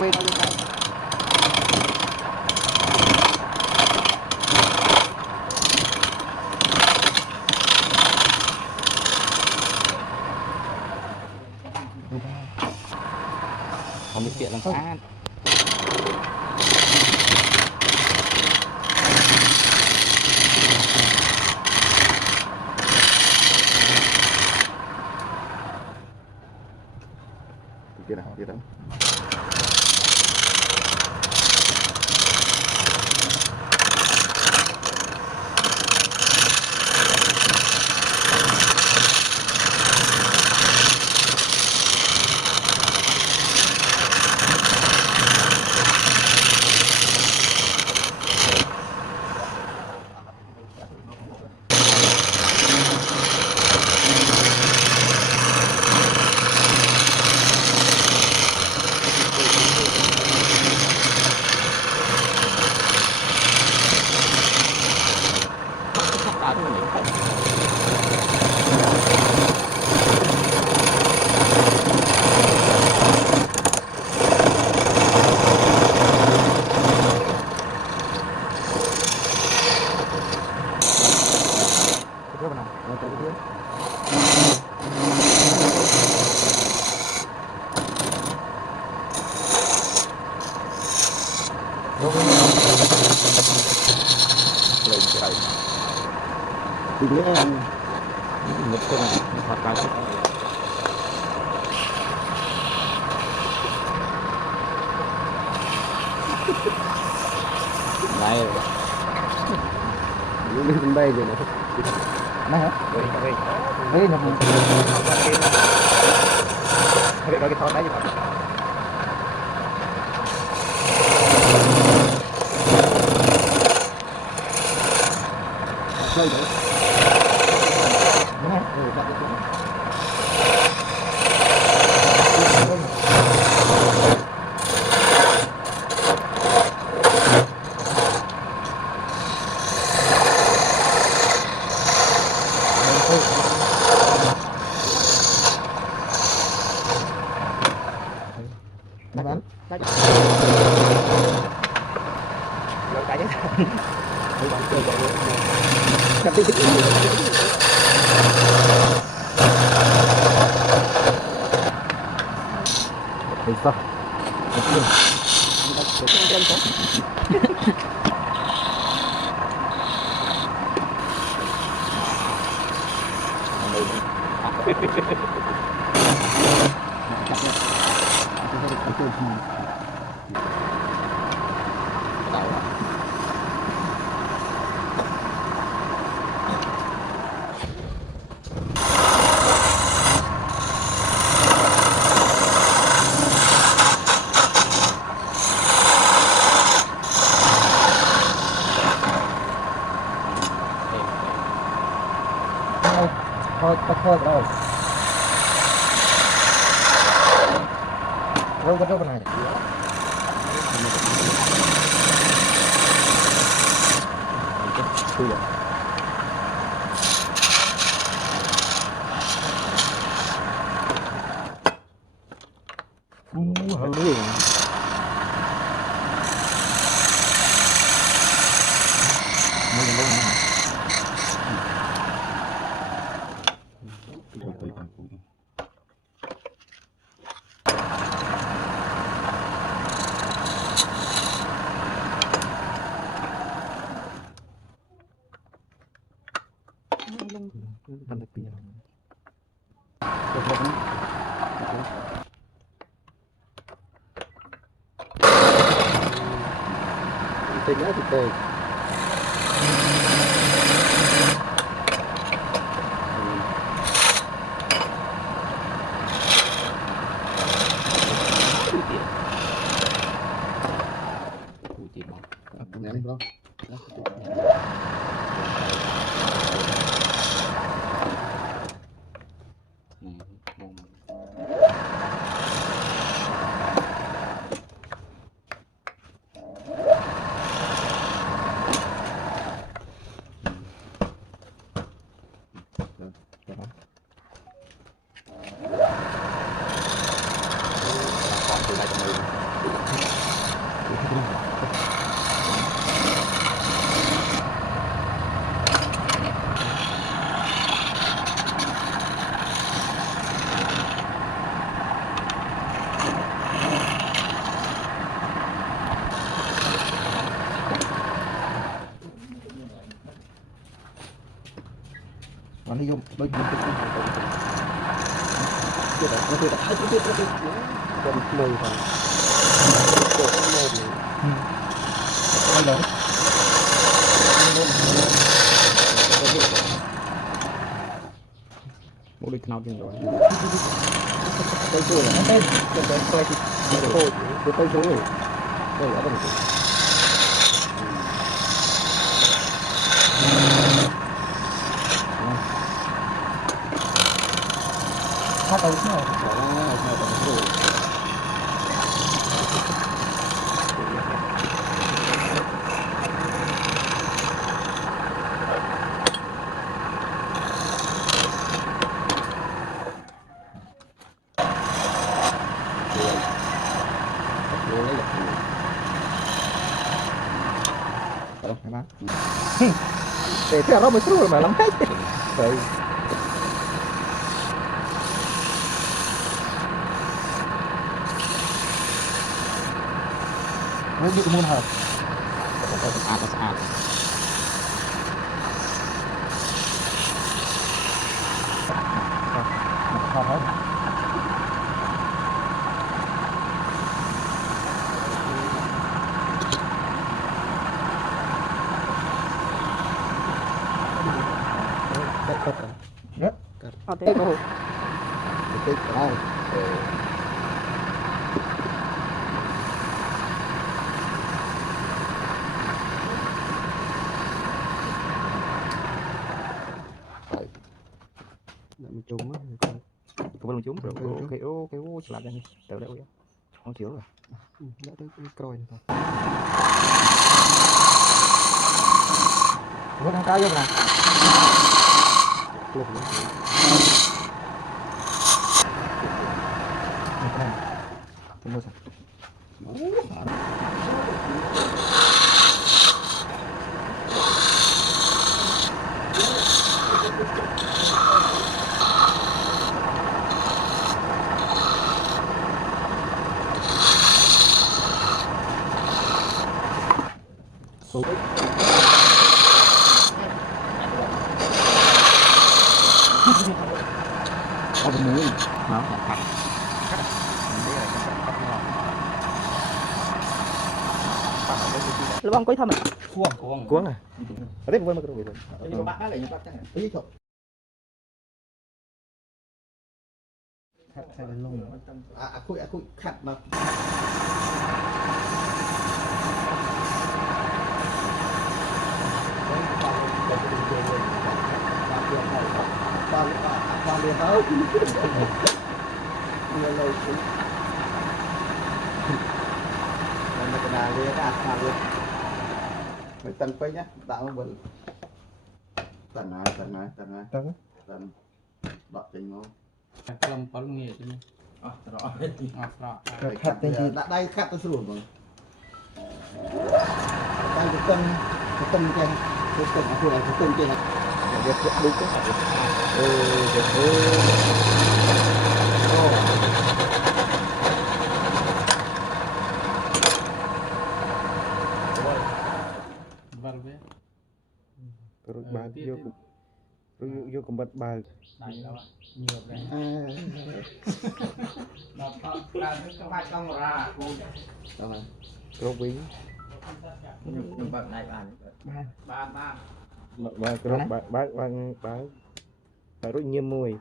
quay tao cái không biết chuyện làm sao kia đó một con hoạt động này lên đây rồi này hả đây là mình cái thon đấy chơi đấy sao? thôi rồi cái này thì đôi chút chút chưa đã chưa đã con mồi vào con mồi con lớn một địch nào chừng rồi tôi chưa là nó tên tôi quay thì tôi chỗ rồi tôi ở đây phát đầu nữa để theo nó mới xuống mà lắm hết rồi nó bị môn hợp sạch hợp hết rất ở đây có cái đây mình trúng á cũng là chúng rồi cái làm ra từ đâu vậy không chịu rồi đã tới cái coi này thôi có đang cao vô nè lục chúng tôi có cái muối nó cắt Lu bang koi thăm cuống à ở đây quên mà cái đồ Jadi bapak balik nyepak kan. ấy thôi hay là lông aku khát mà ba liền đâu người lâu cũng mình cái nào liền cả luôn mình tăng phí nhá tạo nó bình tần đọt trình không Kelam paling ni tu. khát tên đã đây khát tôi xuống rồi tay cái tân cái aku là cái tân cái việc đúng cái phải Valve. rồi bà vô cầm bật bà Này đó. Nhiều đấy. Nó làm cái bài trong ra. rồi quý Nhưng bật này ba. bà rồi bà rồi nhiều mùi